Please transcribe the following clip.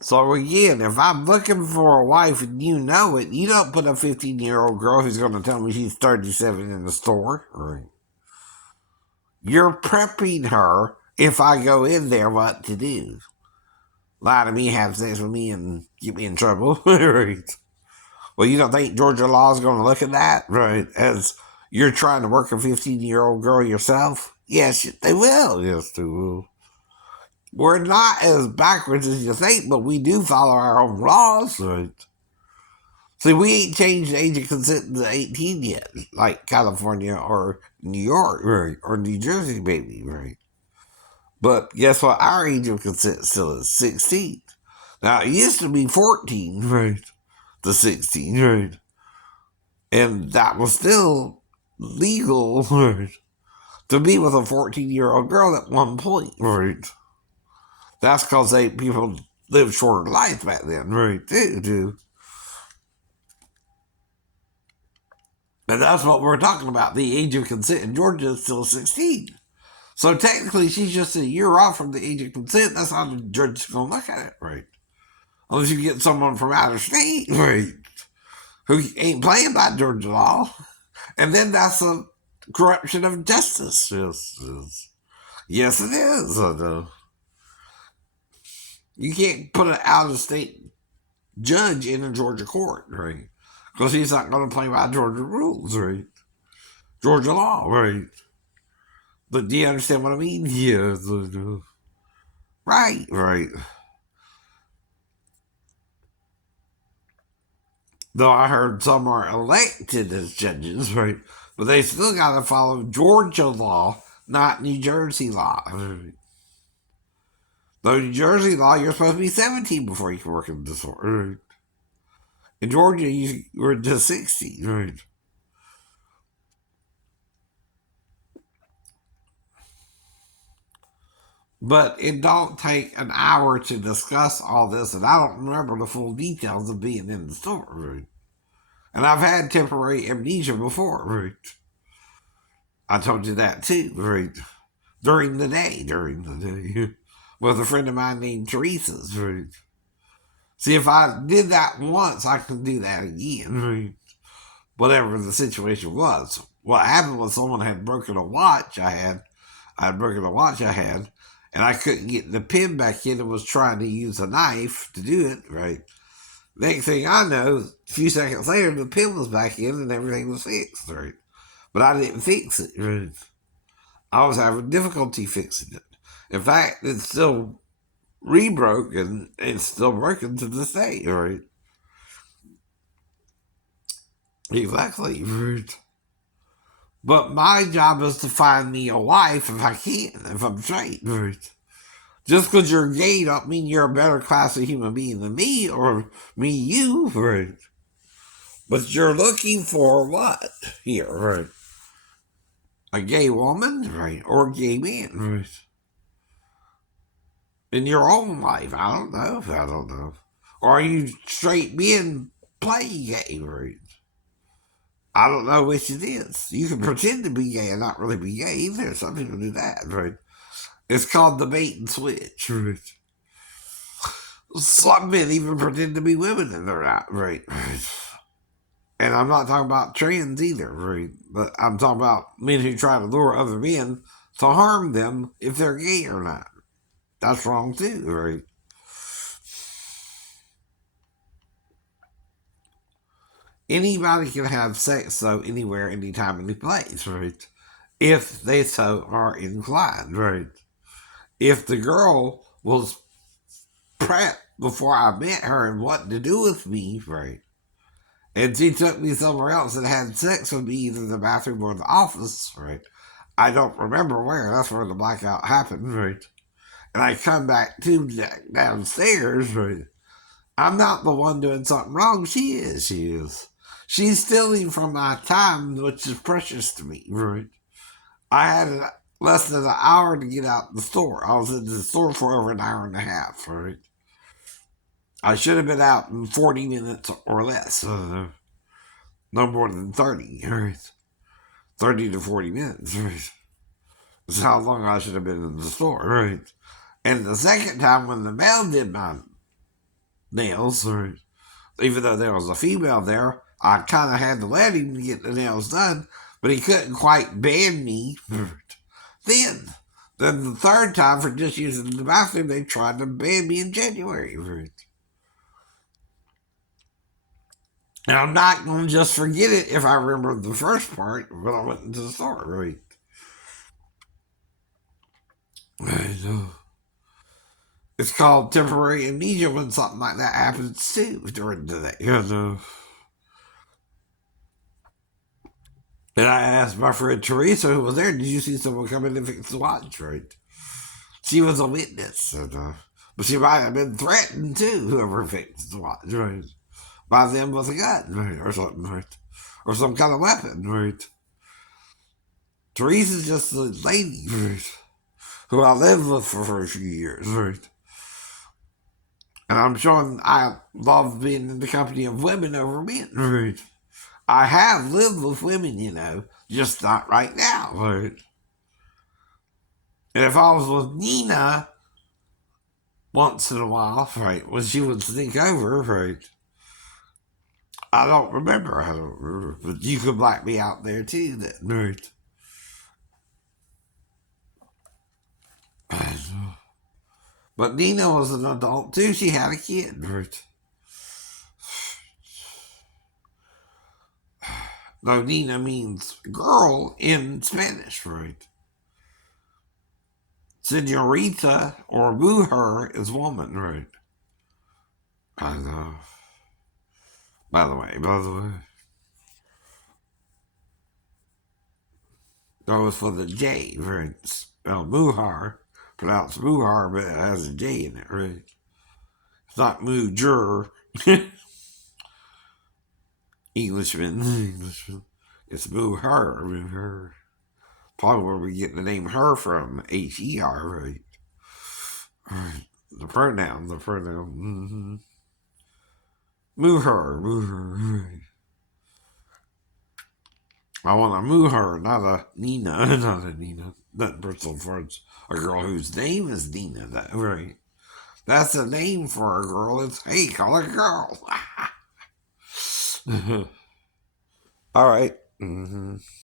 So again, if I'm looking for a wife and you know it, you don't put a 15-year-old girl who's going to tell me she's 37 in the store. Right. You're prepping her if I go in there what to do. Lie to me, have sex with me, and get me in trouble. Right. Well, you don't think Georgia law is going to look at that, right? As you're trying to work a 15-year-old girl yourself? Yes, they will. Yes, they will. We're not as backwards as you think, but we do follow our own laws, right? See, we ain't changed the age of consent to 18 yet, like California or New York, right? Or New Jersey, maybe, right? But guess what? Our age of consent still is 16. Now, it used to be 14, right? To 16, right? And that was still legal, right? To be with a 14-year-old girl at one point, right? That's because people lived shorter lives back then, right? Too. And that's what we're talking about. The age of consent in Georgia is still 16. So technically, she's just a year off from the age of consent. That's how the judge is going to look at it, right? Unless you get someone from out of state, right, who ain't playing by Georgia law. And then that's a corruption of justice. Yes, yes. Yes, it is. You can't put an out of state judge in a Georgia court, right? Because he's not going to play by Georgia rules, right? Georgia law, right? But do you understand what I mean? Yes. Right, right. Though I heard some are elected as judges, right? But they still got to follow Georgia law, not New Jersey law. Though New Jersey law, you're supposed to be 17 before you can work in the store. Right? In Georgia, you were just 16, right? But it don't take an hour to discuss all this, and I don't remember the full details of being in the store, right? And I've had temporary amnesia before, right? I told you that too, right? During the day, with a friend of mine named Teresa's, right? See, if I did that once, I could do that again, right? Whatever the situation was. What happened was someone had broken a watch I had broken a watch I had, and I couldn't get the pin back in and was trying to use a knife to do it, right? Next thing I know, a few seconds later, the pin was back in and everything was fixed, right? But I didn't fix it, right? I was having difficulty fixing it. In fact, it's still re-broke and it's still broken to this day, right? Exactly, right? But my job is to find me a wife if I can, if I'm straight, right? Just because you're gay don't mean you're a better class of human being than me or me, you, right? But you're looking for what here, right? A gay woman, right? Or a gay man, right? In your own life, I don't know. I don't know. Or are you straight men play gay, right? I don't know which it is. You can pretend to be gay and not really be gay either. Some people do that, right? It's called the bait and switch, right? Some men even pretend to be women and they're not, right? And I'm not talking about trans either, right? But I'm talking about men who try to lure other men to harm them if they're gay or not. That's wrong too, right? Anybody can have sex though anywhere, anytime, any place, right? If they so are inclined, right? If the girl was prepped before I met her and what to do with me, right? And she took me somewhere else and had sex with me either in the bathroom or the office, right? I don't remember where. That's where the blackout happened, right? And I come back to downstairs, right? I'm not the one doing something wrong. She is. She is. She's stealing from my time, which is precious to me, right? I had less than an hour to get out the store. I was in the store for over an hour and a half, right? I should have been out in 40 minutes or less. No more than 30, right? 30 to 40 minutes, right? That's how long I should have been in the store, right? And the second time when the mail did my nails. Right. Even though there was a female there, I kind of had to let him get the nails done, but he couldn't quite ban me. then, then the third time for just using the bathroom, they tried to ban me in January. And I'm not going to just forget it if I remember the first part when I went into the store. Right. I know. It's called temporary amnesia when something like that happens too during the day. You know. And I asked my friend Teresa, who was there, did you see someone come in and fix the watch? Right. She was a witness. But she might have been threatened too, whoever fixed the watch. Right. By them with a gun. Right. Or something. Right. Or some kind of weapon. Right. Teresa's just a lady. Right. Who I lived with for a few years. Right. And I'm showing I love being in the company of women over men. Right. I have lived with women, just not right now. Right. And if I was with Nina once in a while, right, when she would sneak over, right, I don't remember. I don't remember. But you could black me out there too, then. Right. But Nina was an adult too. She had a kid. Right. No, Nina means girl in Spanish, right? Senorita or mujer is woman, right? I know. By the way, that was for the J, right? Spelled mujer, pronounced mujer, but it has a J in it, right? It's not mujer. Englishman. It's mujer. Probably where we get the name her from, Her, right? Right. The pronoun. Mm-hmm. Mujer. Right. I want a mujer, not a Nina, not a Nina. That personal for a girl whose name is Nina. That right. That's a name for a girl. It's hey, call her girl. All right. Mm-hmm.